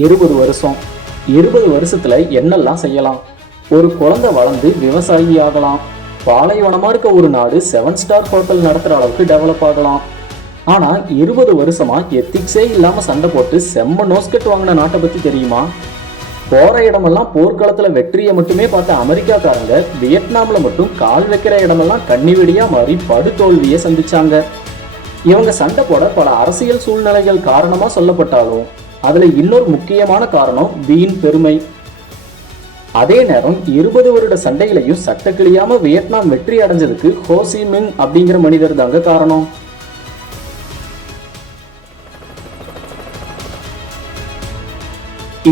20 வருஷம். 20 வருஷத்துல என்னெல்லாம் செய்யலாம்? ஒரு குழந்தை வளர்ந்து விவசாயி ஆகலாம். பாலைவனமா இருக்க ஒரு நாடு 7 ஸ்டார் ஹோட்டல் நடத்துற அளவுக்கு டெவலப் ஆகலாம். ஆனா 20 வருஷமா எத்திக்ஸே இல்லாம சண்டை போட்டு செம்ம நோஸ்கட் வாங்கின நாட்டை பத்தி தெரியுமா? போற இடமெல்லாம் போர்க்களத்துல வெற்றியை மட்டுமே பார்த்த அமெரிக்காக்காரங்க வியட்நாம்ல மட்டும் கால் வைக்கிற இடமெல்லாம் கண்ணிவெடியா மாறி படுதோல்வியை சந்திச்சாங்க. இவங்க சண்டை போட பல அரசியல் சூழ்நிலைகள் காரணமா சொல்லப்பட்டாலும் அதுல இன்னொரு முக்கியமான காரணம் வீண் பெருமை. அதே நேரம் 20 வருட சண்டையிலையும் சட்ட கிளியாம வியட்நாம் வெற்றி அடைஞ்சதுக்கு ஹோ சி மின் அப்படிங்கிற மனிதர் தாங்க காரணம்.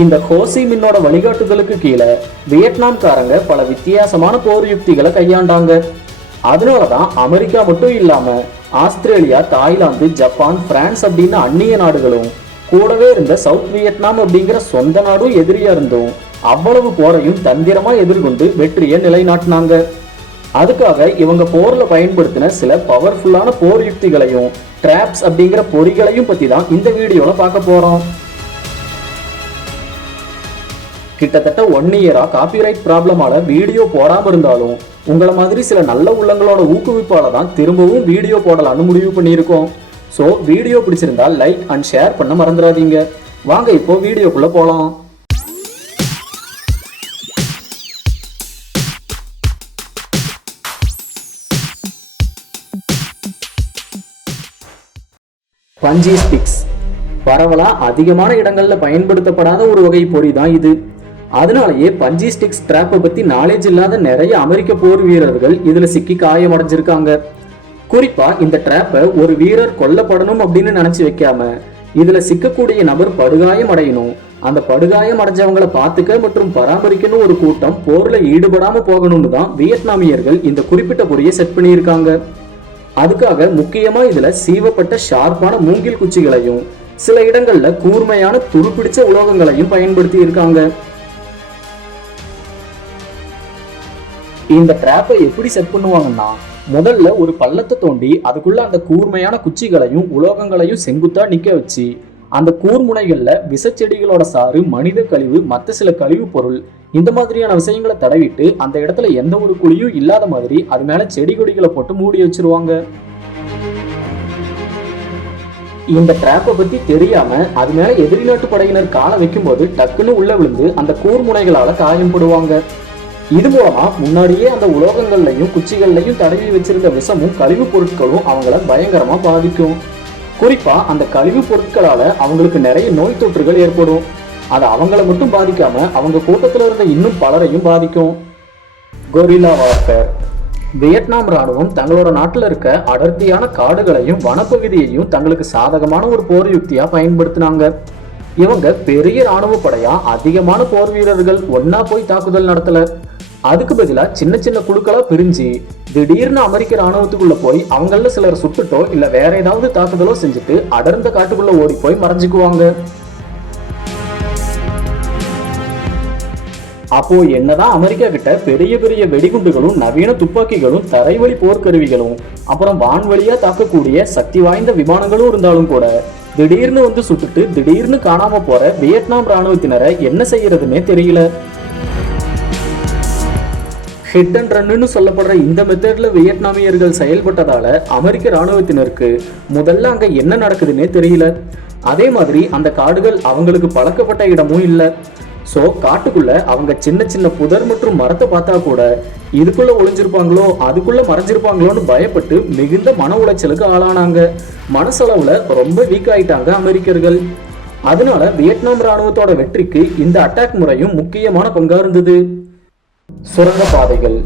இந்த ஹோ சி மின்னோட வழிகாட்டுதலுக்கு கீழே வியட்நாம்காரங்க பல வித்தியாசமான போர் யுக்திகளை கையாண்டாங்க. அதனாலதான் அமெரிக்கா மட்டும் இல்லாம ஆஸ்திரேலியா, தாய்லாந்து, ஜப்பான், பிரான்ஸ் அப்படின்னு அந்நிய நாடுகளும் கூடவே இருந்த சவுத் வியட்நாம் அப்படிங்கிற சொந்த நாடும் எதிரியா இருந்தும் அவ்வளவு போரையும் தந்திரமா எதிர்கொண்டு வெற்றியை நிலைநாட்டினாங்க. அதுக்காக இவங்க போர்ல பயன்படுத்தின சில பவர்ஃபுல்லான போர் யுக்திகளையும் டிராப்ஸ் அப்படிங்கிற பொறிகளையும் பத்தி தான் இந்த வீடியோல பார்க்க போறோம். கிட்டத்தட்ட 1 இயரா காப்பிரைட் ப்ராப்ளமால வீடியோ போடாம இருந்தாலும் உங்களை மாதிரி சில நல்ல உள்ளங்களோட ஊக்குவிப்பால தான் திரும்பவும் வீடியோ போடலான்னு முடிவு பண்ணியிருக்கோம். ஸோ வீடியோ பிடிச்சிருந்தா லைக் அண்ட் ஷேர் பண்ண மறந்துடாதீங்க. வாங்க இப்போ வீடியோக்குள்ள போலாம். பஞ்சி ஸ்டிக்ஸ் பரவலா அதிகமான இடங்கள்ல பயன்படுத்தப்படாத ஒரு வகை பொறி தான் இது. அதனாலேயே பஞ்சி ஸ்டிக்ஸ் ட்ராப்பை பத்தி நாலேஜ் இல்லாத நிறைய அமெரிக்க போர் வீரர்கள் இதுல சிக்கி காயமடைஞ்சிருக்காங்க. குறிப்பா இந்த ட்ராப்பை ஒரு வீரர் கொல்லப்படணும் அப்படின்னு நினைச்சு வைக்காம இதுல சிக்கக்கூடிய நபர் படுகாயம் அடையணும், அந்த படுகாயம் அடைஞ்சவங்களை பார்த்துக்க மற்றும் பராமரிக்கணும் ஒரு கூட்டம் போர்ல ஈடுபடாம போகணும்னு தான் வியட்நாமியர்கள் இந்த குறிப்பிட்ட பொறியை செட் பண்ணியிருக்காங்க. அதுக்காக முக்கியமா இதுல சீவப்பட்ட ஷார்ப்பான மூங்கில் குச்சிகளையும் சில இடங்கள்ல கூர்மையான துருப்பிடிச்ச உலோகங்களையும் பயன்படுத்தி இருக்காங்க. இந்த ட்ராப்பை எப்படி செட் பண்ணுவாங்கன்னா, முதல்ல ஒரு பள்ளத்தை தோண்டி அதுக்குள்ள அந்த கூர்மையான குச்சிகளையும் உலோகங்களையும் செங்குத்தா நிக்க வச்சு அந்த கூர்முனைகள்ல விஷச்செடிகளோட சாறு, மனித கழிவு, மற்ற சில கழிவு பொருள் இந்த மாதிரியான விஷயங்களை தடவிட்டு அந்த இடத்துல எந்த ஒரு குழியும் இல்லாத மாதிரி அது மேல செடி கொடிகளை போட்டு மூடி வச்சிருவாங்க. இந்த ட்ராப்பை பத்தி தெரியாம அது மேல எதிரி நாட்டு படையினர் காலை வைக்கும் போது டக்குன்னு உள்ள விழுந்து அந்த கூர்முனைகளால காயம்படுவாங்க. இது மூலமா முன்னாடியே அந்த உலோகங்கள்லையும் குச்சிகள்லையும் தடவி வச்சிருந்த விஷமும் கழிவு பொருட்களும் அவங்கள பயங்கரமா பாதிக்கும். குறிப்பா அந்த கழிவு பொருட்களால அவங்களுக்கு நிறைய நோய் தொற்றுகள் ஏற்படும். அது அவங்கள மட்டும் பாதிக்காம அவங்க கூட்டத்தில் இருந்த இன்னும் பலரையும் பாதிக்கும். Gorilla warfare. வியட்நாம் ராணுவம் தங்களோட நாட்டில் இருக்க அடர்த்தியான காடுகளையும் வனப்பகுதியையும் தங்களுக்கு சாதகமான ஒரு போர் யுக்தியா பயன்படுத்தினாங்க. இவங்க பெரிய ராணுவ படையா அதிகமான போர் வீரர்கள் ஒன்னா போய் தாக்குதல் நடத்தல. அதுக்கு பதிலா சின்ன சின்ன குழுக்களா பிரிஞ்சு திடீர்னு அமெரிக்க ராணுவத்துக்குள்ள போய் அவங்கள சிலர் சுட்டுட்டோ இல்ல வேற ஏதாவது தாக்குதலோ செஞ்சுட்டு அடர்ந்த காட்டுக்குள்ள ஓடி போய் மறைஞ்சுக்குவாங்க. அப்போ என்னதான் அமெரிக்கா கிட்ட பெரிய பெரிய வெடிகுண்டுகளும் நவீன துப்பாக்கிகளும் தரைவழி போர்க்கருவிகளும் அப்புறம் வான்வழியா தாக்கக்கூடிய சக்தி வாய்ந்த விமானங்களும் இருந்தாலும் கூட திடீர்னு வந்து சுட்டுட்டு திடீர்னு காணாம போற வியட்நாம் ராணுவத்தினரை என்ன செய்யறதுன்னே தெரியல. ஹிட் அண்ட் ரன்னு சொல்லப்படுற இந்த மெத்தட்ல வியட்நாமியர்கள் செயல்பட்டதால அமெரிக்க ராணுவத்தினருக்கு முதல்ல அங்க என்ன நடக்குதுன்னே தெரியல. அதே மாதிரி அந்த காடுகள் அவங்களுக்கு பழக்கப்பட்ட இடமும் இல்லை. ஸோ காட்டுக்குள்ள அவங்க சின்ன சின்ன புதர் மற்றும் மரத்தை பார்த்தா கூட இதுக்குள்ள ஒளிஞ்சிருப்பாங்களோ அதுக்குள்ள மறைஞ்சிருப்பாங்களோன்னு பயப்பட்டு மிகுந்த மன உளைச்சலுக்கு ஆளானாங்க. மனசளவுல ரொம்ப வீக் ஆயிட்டாங்க அமெரிக்கர்கள். அதனால வியட்நாம் ராணுவத்தோட வெற்றிக்கு இந்த அட்டாக் முறையும் முக்கியமான பங்கா இருந்தது. சுரங்க பாதைகள்.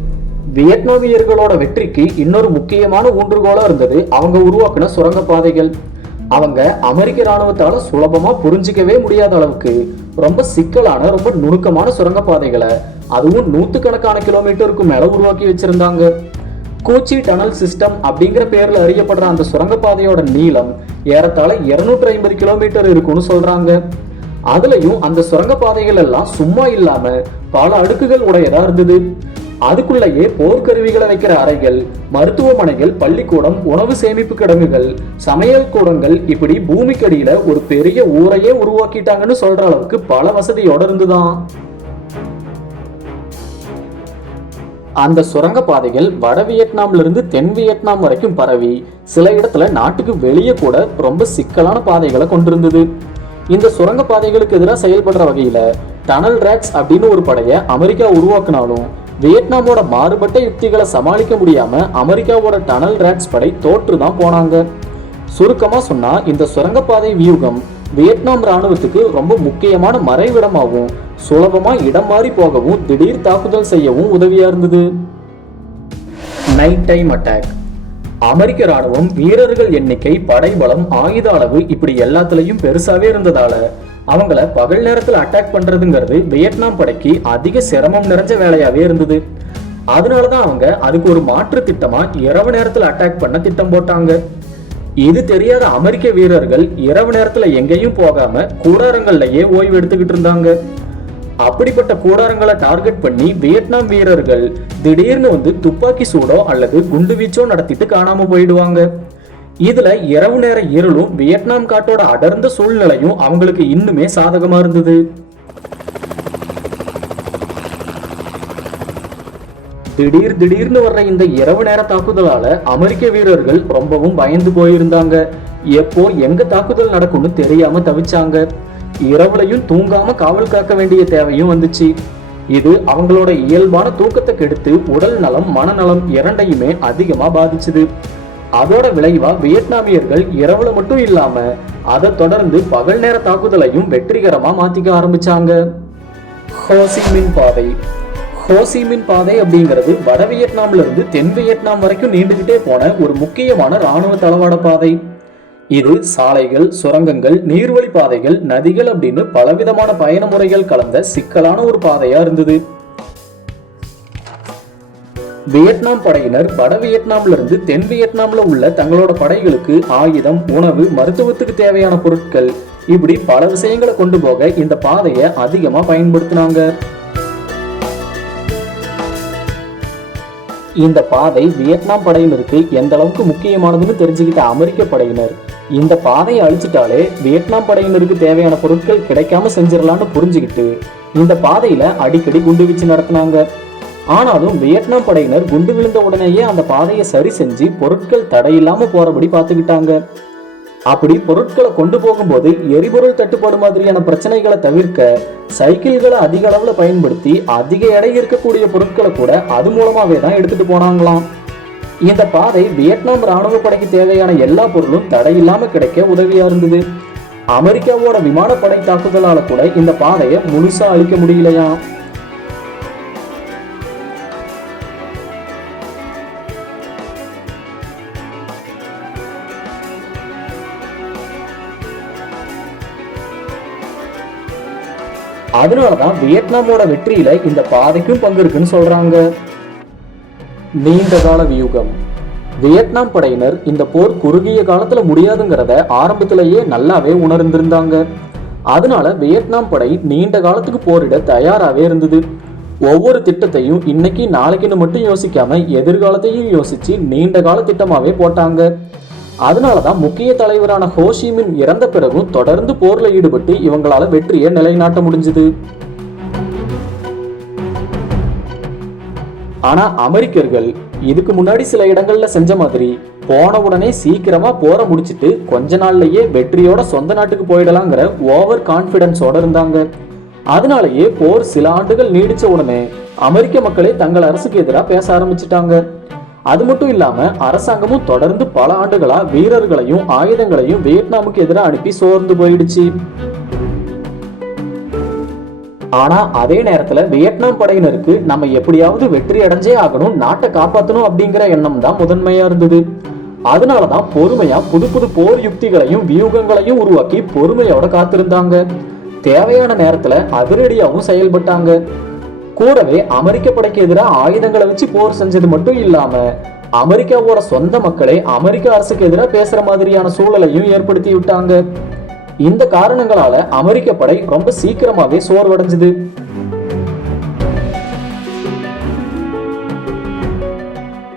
வியட்நாமியர்களோட வெற்றிக்கு இன்னொரு முக்கியமான ஊன்றுகோலா இருந்தது அவங்க உருவாக்கின சுரங்க பாதைகள். அவங்க அமெரிக்க ராணுவத்தால சுலபமா புரிஞ்சிக்கவே முடியாத அளவுக்கு ரொம்ப சிக்கலான ரொம்ப நுணுக்கமான சுரங்க பாதைகளை அதுவும் 100கணக்கான கிலோமீட்டருக்கு மேல உருவாக்கி வச்சிருந்தாங்க. கோச்சி டனல் சிஸ்டம் அப்படிங்கிற பேர்ல அறியப்படுற அந்த சுரங்கப்பாதையோட நீளம் ஏறத்தாழ 250 கிலோமீட்டர் இருக்குன்னு சொல்றாங்க. அதுலயும் அந்த சுரங்கப்பாதைகள் எல்லாம் சும்மா இல்லாம பல அடுக்குகள் உடையதா இருந்தது. அதுக்குள்ளேயே போர்க்கருவிகளை வைக்கிற அறைகள், மருத்துவமனைகள், பள்ளிக்கூடம், உணவு சேமிப்பு கிடங்குகள், சமையல் கூடங்கள், இப்படி பூமிக்கடியில ஒரு பெரிய ஊரையே உருவாக்கிட்டாங்கன்னு சொல்ற அளவுக்கு பல வசதியோட இருந்துதான். அந்த சுரங்க பாதைகள் வட வியட்நாம்ல இருந்து தென் வியட்நாம் வரைக்கும் பரவி சில இடத்துல நாட்டுக்கு வெளியே கூட ரொம்ப சிக்கலான பாதைகளை கொண்டிருந்தது. இந்த சுரங்க பாதைகளுக்கு எதிராக செயல்படுற வகையில டனல் ரேக்ஸ் அப்படின்னு ஒரு படையை அமெரிக்கா உருவாக்குனாலும் வியட்நாமோட மாறுபட்ட யுக்திகளை சமாளிக்க முடியாம அமெரிக்காவோட டனல் ரேக்ஸ் படை தோற்றுதான் போனாங்க. சுருக்கமா சொன்னா இந்த சுரங்கப்பாதை வியூகம் வியட்நாம் ராணுவத்துக்கு ரொம்ப முக்கியமான மறைவிடமாகவும் சுலபமா இடம் மாறி போகவும் திடீர் தாக்குதல் செய்யவும் உதவியா இருந்தது. Night time attack. அமெரிக்க ராணுவம் வீரர்கள் எண்ணிக்கை, படைபலம், ஆயுத அளவு இப்படி எல்லாத்துலயும் பெருசாவே இருந்ததால அவங்கள பகல் நேரத்தில் அட்டாக் பண்றதுங்கிறது வியட்நாம் படைக்கு அதிக சிரமம் நிறைஞ்ச வேலையாவே இருந்தது. அதனாலதான் அவங்க அதுக்கு ஒரு மாற்று திட்டமா இரவு நேரத்தில் அட்டாக் பண்ண திட்டம் போட்டாங்க. இது தெரியாத அமெரிக்க வீரர்கள் இரவு நேரத்துல எங்கேயும் போகாம கூடாரங்கள்லயே ஓய்வு எடுத்துக்கிட்டு இருந்தாங்க. அப்படிப்பட்ட கூடாரங்களை டார்கெட் பண்ணி வியட்நாம் வீரர்கள் திடீர்னு வந்து துப்பாக்கி சூடோ அல்லது குண்டு வீச்சோ நடத்திட்டு காணாம போயிடுவாங்க. இதுல இரவு நேர இருளும் வியட்நாம் காட்டோட அடர்ந்த சூழ்நிலையும் அவங்களுக்கு இன்னுமே சாதகமா இருந்தது. திடீர்னு வர்ற இந்த இரவு நேர தாக்குதலால அமெரிக்க வீரர்கள் ரொம்பவும் பயந்து போயிருந்தாங்க. எப்போ எங்க தாக்குதல் நடக்கும்னு தெரியாம தவிச்சாங்க. இரவுலையும் தூங்காம காவல் காக்க வேண்டிய தேவையும் வந்துச்சு. இது அவங்களோட இயல்பான தூக்கத்தை கெடுத்து உடல் நலம், மனநலம் இரண்டையுமே அதிகமா பாதிச்சுது. அதோட விளைவா வியட்நாமியர்கள் இரவுல மட்டும் இல்லாம அதை தொடர்ந்து பகல் நேர தாக்குதலையும் வெற்றிகரமா மாத்திக்க ஆரம்பிச்சாங்க. ஹோசிமின் பாதை. ஹோசிமின் பாதை அப்படிங்கிறது வட வியட்நாம்ல இருந்து தென் வியட்நாம் வரைக்கும் நீண்டுகிட்டே போன ஒரு முக்கியமான ராணுவ தளவாட பாதை. இது சாலைகள், சுரங்கங்கள், நீர்வழி பாதைகள், நதிகள் அப்படின்னு பலவிதமான பயண முறைகள் கலந்த சிக்கலான ஒரு பாதையா இருந்தது. வியட்நாம் படையினர் வட வியட்நாம்ல இருந்து தென் வியட்நாம்ல உள்ள தங்களோட படைகளுக்கு ஆயுதம், உணவு, மருத்துவத்துக்கு தேவையான பொருட்கள் இப்படி பல விஷயங்களை கொண்டு போக இந்த பாதையை அதிகமா பயன்படுத்தினாங்க. இந்த பாதை வியட்நாம் படையினருக்கு எந்த அளவுக்கு முக்கியமானதுன்னு தெரிஞ்சுக்கிட்ட அமெரிக்க படையினர் இந்த பாதையை அழிச்சிட்டாலே வியட்நாம் படையினருக்கு தேவையான பொருட்கள் கிடைக்காம செஞ்சிடலான்னு புரிஞ்சுக்கிட்டு இந்த பாதையில அடிக்கடி குண்டு வீச்சு நடத்தினாங்க. ஆனாலும் வியட்நாம் படையினர் குண்டு விழுந்த உடனேயே அந்த பாதையை சரி செஞ்சு பொருட்கள் தடையில்லாம போறபடி பார்த்துக்கிட்டாங்க. அப்படி பொருட்களை கொண்டு போகும்போது எரிபொருள் தட்டுப்பாடு மாதிரியான பிரச்சனைகளை தவிர்க்க சைக்கிள்களை அதிக அளவுல பயன்படுத்தி அதிக எடை இருக்கக்கூடிய பொருட்களை கூட அது மூலமாவே தான் எடுத்துட்டு போனாங்களாம். இந்த பாதை வியட்நாம் ராணுவ படைக்கு தேவையான எல்லா பொருளும் தடையில்லாம கிடைக்க உதவியா இருந்தது. அமெரிக்காவோட விமானப்படை தாக்குதலால கூட இந்த பாதையை முழுசா அழிக்க முடியலையா. அதனாலதான் வியட்நாமோட வெற்றியில இந்த பாதைக்கும் பங்கு இருக்குன்னு சொல்றாங்க. நீண்ட கால வியூகம். வியட்நாம் படையினர் இந்த போர் குறுகிய காலத்துல முடியாதுங்கிறத ஆரம்பத்திலேயே நல்லாவே உணர்ந்திருந்தாங்க. அதனால வியட்நாம் படை நீண்ட காலத்துக்கு போரிட தயாராகவே இருந்தது. ஒவ்வொரு திட்டத்தையும் இன்னைக்கு நாளைக்குன்னு மட்டும் யோசிக்காம எதிர்காலத்தையும் யோசிச்சு நீண்ட கால திட்டமாவே போட்டாங்க. அதனாலதான் முக்கிய தலைவரான ஹோசிமின் இறந்த பிறகும் தொடர்ந்து போர்ல ஈடுபட்டு இவங்களால வெற்றியை நிலைநாட்ட முடிஞ்சது. ஆனா அமெரிக்கர்கள் இதுக்கு முன்னாடி சில இடங்கள்ல செஞ்ச மாதிரி போன உடனே சீக்கிரமா போற முடிச்சிட்டு கொஞ்ச நாள்லயே வெற்றியோட சொந்த நாட்டுக்கு போயிடலாங்கிற ஓவர் கான்பிடன்ஸோட இருந்தாங்க. அதனாலேயே போர் சில ஆண்டுகள் நீடிச்ச உடனே அமெரிக்க மக்களே தங்கள் அரசுக்கு எதிராக பேச ஆரம்பிச்சிட்டாங்க. அது மட்டும் இல்லாம அரசாங்கமும் தொடர்ந்து பல ஆண்டுகளா வீரர்களையும் ஆயுதங்களையும் வியட்நாமுக்கு எதிராக அனுப்பி சோர்ந்து போயிடுச்சு. ஆனா அதே நேரத்துல வியட்நாம் படையினருக்கு நம்ம எப்படியாவது வெற்றி அடைஞ்சே ஆகணும், நாட்டை காப்பாற்றணும் அப்படிங்கிற எண்ணம் தான் முதன்மையா இருந்தது. அதனாலதான் பொறுமையா புது புது போர் யுக்திகளையும் வியூகங்களையும் உருவாக்கி பொறுமையோட காத்திருந்தாங்க. தேவையான நேரத்துல அதிரடியாகவும் செயல்பட்டாங்க. கூடவே அமெரிக்க படைக்கு எதிராக ஆயுதங்களை வச்சு போர் செஞ்சது மட்டும் இல்லாம அமெரிக்காவோட சொந்த மக்களே அமெரிக்க அரசுக்கு எதிராக பேசுற மாதிரியான சூழலையும் ஏற்படுத்தி விட்டாங்க. இந்த காரணங்களால அமெரிக்க படை ரொம்ப சீக்கிரமாவே சோர்வடைஞ்சது.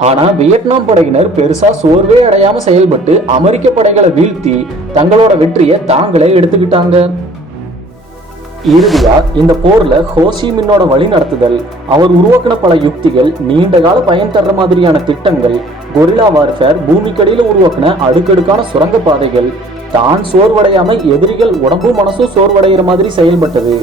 ஆனா வியட்நாம் படையினர் பெருசா சோர்வே அடையாம செயல்பட்டு அமெரிக்க படைகளை வீழ்த்தி தங்களோட வெற்றியை தாங்களே எடுத்துக்கிட்டாங்க. இறுதியா இந்த போர்ல ஹோசி மின்னோட வழி நடத்துதல், அவர் உருவாக்கின பல யுக்திகள், நீண்ட கால பயன் தர்ற மாதிரியான திட்டங்கள், கொரில்லா வார்ஃபேர், பூமிக்கடியில உருவாக்கின அடுக்கடுக்கான சுரங்க பாதைகள், தான் சோர்வடையாம எதிரிகள் உடம்பும் மனசும் சோர்வடைகிற மாதிரி செயல்பட்டது,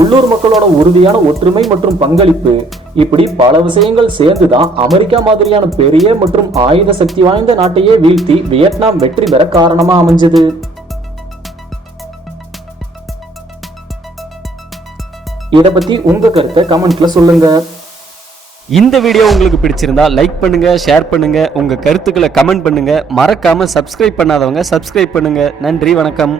உள்ளூர் மக்களோட உறுதியான ஒற்றுமை மற்றும் பங்களிப்பு, இப்படி பல விஷயங்கள் சேர்ந்துதான் அமெரிக்கா மாதிரியான பெரிய மற்றும் ஆயுத சக்தி வாய்ந்த நாட்டையே வீழ்த்தி வியட்நாம் வெற்றி பெற காரணமா அமைஞ்சது. இத பத்தி உங்க கருத்தை கமெண்ட்ல சொல்லுங்க. இந்த வீடியோ உங்களுக்கு பிடிச்சிருந்தா லைக் பண்ணுங்க, ஷேர் பண்ணுங்க, உங்க கருத்துக்களை கமெண்ட் பண்ணுங்க. மறக்காம சப்ஸ்கிரைப் பண்ணாதவங்க சப்ஸ்கிரைப் பண்ணுங்க. நன்றி, வணக்கம்.